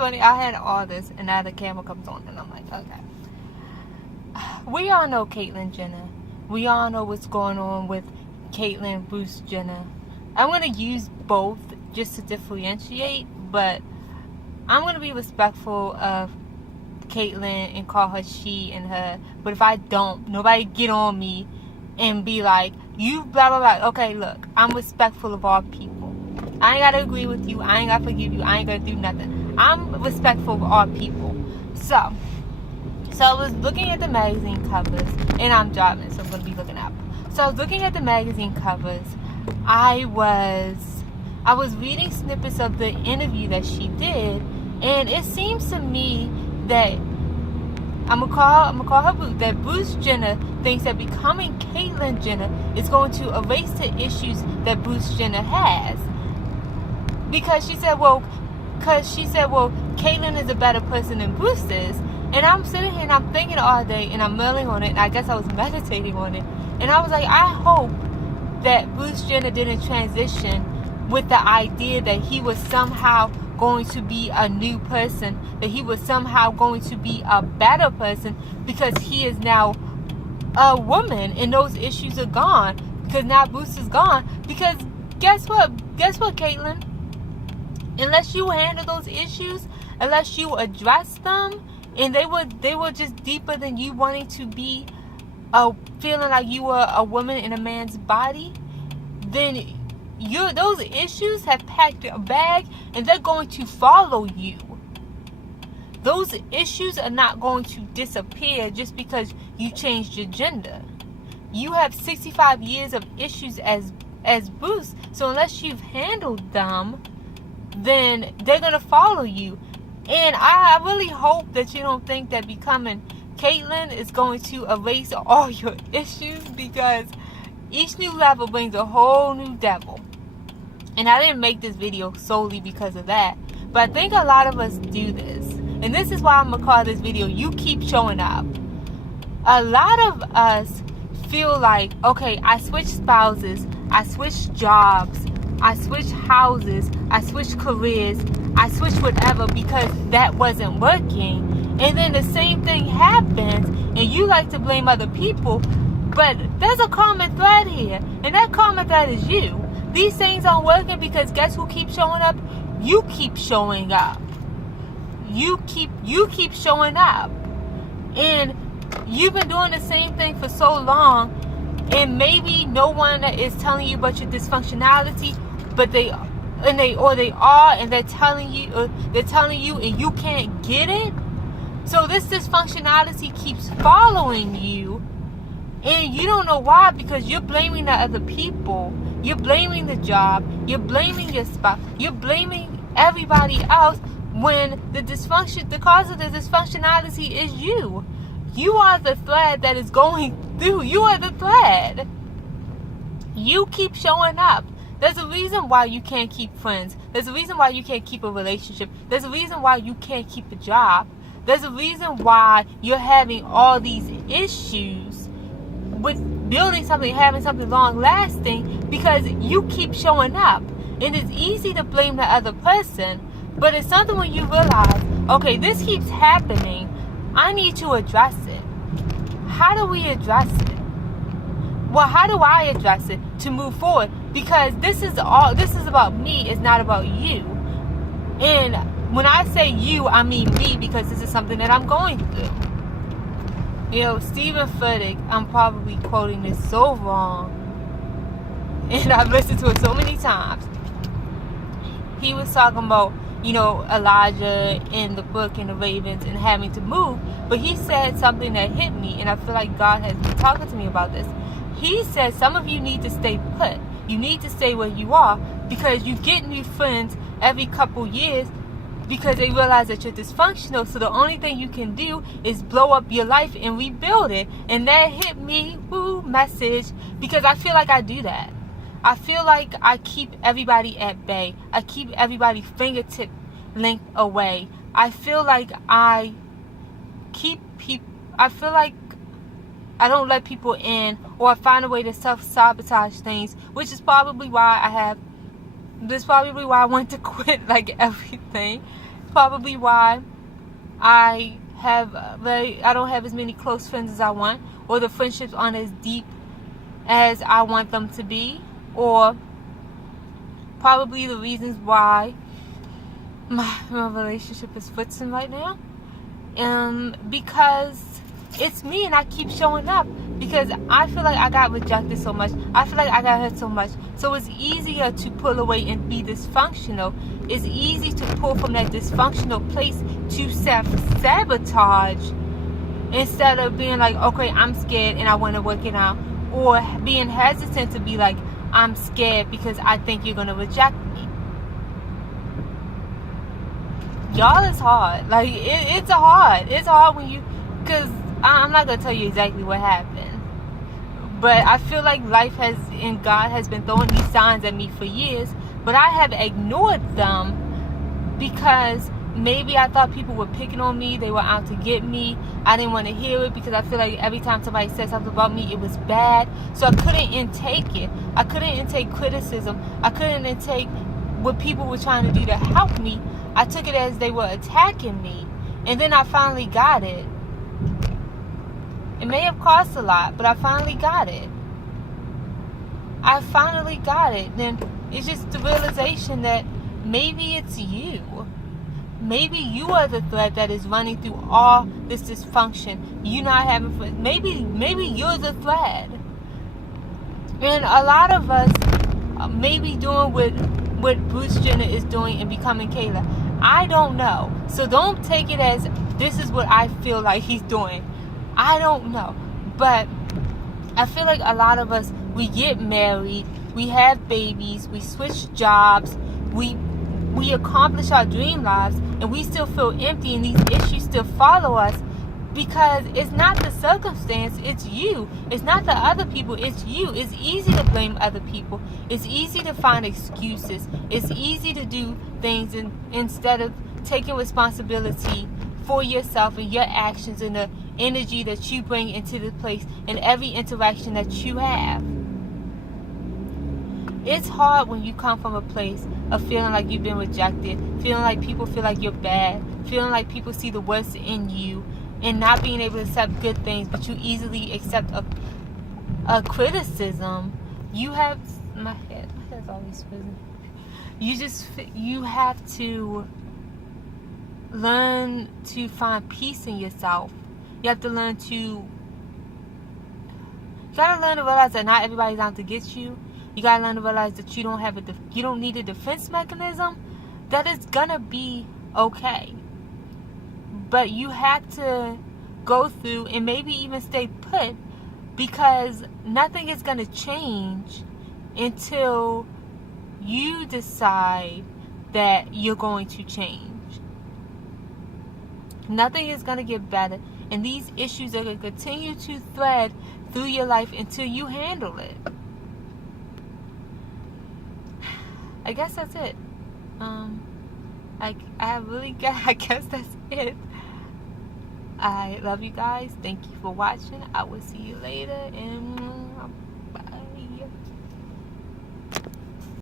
funny. I had all this, and now the camera comes on, and I'm like, okay. We all know Caitlyn Jenner. We all know what's going on with Caitlyn Bruce Jenner. I'm going to use both just to differentiate, but I'm going to be respectful of Caitlyn and call her she and her. But if I don't, nobody get on me and be like, you blah blah blah. Okay, look, I'm respectful of all people. I ain't got to agree with you. I ain't got to forgive you. I ain't going to do nothing. I'm respectful of all people. So I was looking at the magazine covers, and I'm driving, so I'm going to be looking up. So I was looking at the magazine covers. I was reading snippets of the interview that she did, and it seems to me that I'm gonna call her Bruce. That Bruce Jenner thinks that becoming Caitlyn Jenner is going to erase the issues that Bruce Jenner has, because she said, well, Caitlyn is a better person than Bruce is. And I'm sitting here and I'm thinking all day, and I'm mulling on it, and I guess I was meditating on it, and I was like, I hope that Bruce Jenner didn't transition with the idea that he was somehow going to be a new person, that he was somehow going to be a better person because he is now a woman and those issues are gone, because now Bruce is gone. Because guess what Caitlyn, unless you handle those issues, unless you address them, and they were just deeper than you wanting to be feeling like you were a woman in a man's body, then those issues have packed a bag and they're going to follow you. Those issues are not going to disappear just because you changed your gender. You have 65 years of issues as Bruce, so unless you've handled them, then they're going to follow you. And I really hope that you don't think that becoming Caitlyn is going to erase all your issues, because each new level brings a whole new devil. And I didn't make this video solely because of that, but I think a lot of us do this. And this is why I'm going to call this video, You Keep Showing Up. A lot of us feel like, okay, I switched spouses, I switched jobs, I switched houses, I switched careers, I switched whatever because that wasn't working. And then the same thing happens and you like to blame other people, but there's a common thread here, and that common thread is you. These things aren't working because guess who keeps showing up? You keep showing up. You keep showing up. And you've been doing the same thing for so long, and maybe no one is telling you about your dysfunctionality, but they're telling you and you can't get it. So this dysfunctionality keeps following you, and you don't know why, because you're blaming the other people. You're blaming the job. You're blaming your spouse. You're blaming everybody else when the cause of the dysfunctionality is you. You are the thread that is going through. You are the thread. You keep showing up. There's a reason why you can't keep friends. There's a reason why you can't keep a relationship. There's a reason why you can't keep a job. There's a reason why you're having all these issues with building something, having something long lasting, because you keep showing up. And it's easy to blame the other person, but it's something when you realize, okay, this keeps happening, I need to address it. How do we address it? Well, how do I address it to move forward? Because this is about me, it's not about you. And when I say you, I mean me, because this is something that I'm going through. You know, Stephen Furtick, I'm probably quoting this so wrong, and I've listened to it so many times. He was talking about, you know, Elijah in the book in the Ravens and having to move, but he said something that hit me, and I feel like God has been talking to me about this. He said some of you need to stay put. You need to stay where you are, because you get new friends every couple years because they realize that you're dysfunctional. So the only thing you can do is blow up your life and rebuild it. And that hit me, message, because I feel like I do that. I feel like I keep everybody at bay. I keep everybody fingertip length away. I feel like I feel like I don't let people in, or I find a way to self-sabotage things, which is probably why I want to quit like everything, probably why I don't have as many close friends as I want, or the friendships aren't as deep as I want them to be, or probably the reasons why my relationship is flitzing right now. Because it's me and I keep showing up because I feel like I got rejected so much. I feel like I got hurt so much. So it's easier to pull away and be dysfunctional. It's easy to pull from that dysfunctional place to self-sabotage instead of being like, okay, I'm scared and I want to work it out. Or being hesitant to be like, I'm scared because I think you're going to reject me. Y'all, it's hard. Like, it's hard. It's hard when you, because I'm not going to tell you exactly what happened. But I feel like life has, and God has been throwing these signs at me for years. But I have ignored them because maybe I thought people were picking on me. They were out to get me. I didn't want to hear it because I feel like every time somebody said something about me, it was bad. So I couldn't intake it. I couldn't intake criticism. I couldn't intake what people were trying to do to help me. I took it as they were attacking me. And then I finally got it. It may have cost a lot, but I finally got it. I finally got it. Then it's just the realization that maybe it's you. Maybe you are the thread that is running through all this dysfunction. You not having fun. Maybe you're the thread. And a lot of us may be doing what Bruce Jenner is doing and becoming Kayla. I don't know. So don't take it as this is what I feel like he's doing. I don't know. But I feel like a lot of us, we get married, we have babies, we switch jobs, we accomplish our dream lives, and we still feel empty, and these issues still follow us because it's not the circumstance, it's you. It's not the other people, it's you. It's easy to blame other people. It's easy to find excuses. It's easy to do things instead of taking responsibility for yourself and your actions and the energy that you bring into the place and every interaction that you have. It's hard when you come from a place of feeling like you've been rejected, feeling like people feel like you're bad, feeling like people see the worst in you, and not being able to accept good things, but you easily accept a criticism. You have my head's always fizzing. You have to learn to find peace in yourself. You have to learn to realize that not everybody's out to get you. You gotta learn to realize that you don't need a defense mechanism. That it's gonna be okay. But you have to go through and maybe even stay put because nothing is gonna change until you decide that you're going to change. Nothing is gonna get better. And these issues are going to continue to thread through your life until you handle it. I guess that's it. I guess that's it. I love you guys. Thank you for watching. I will see you later. And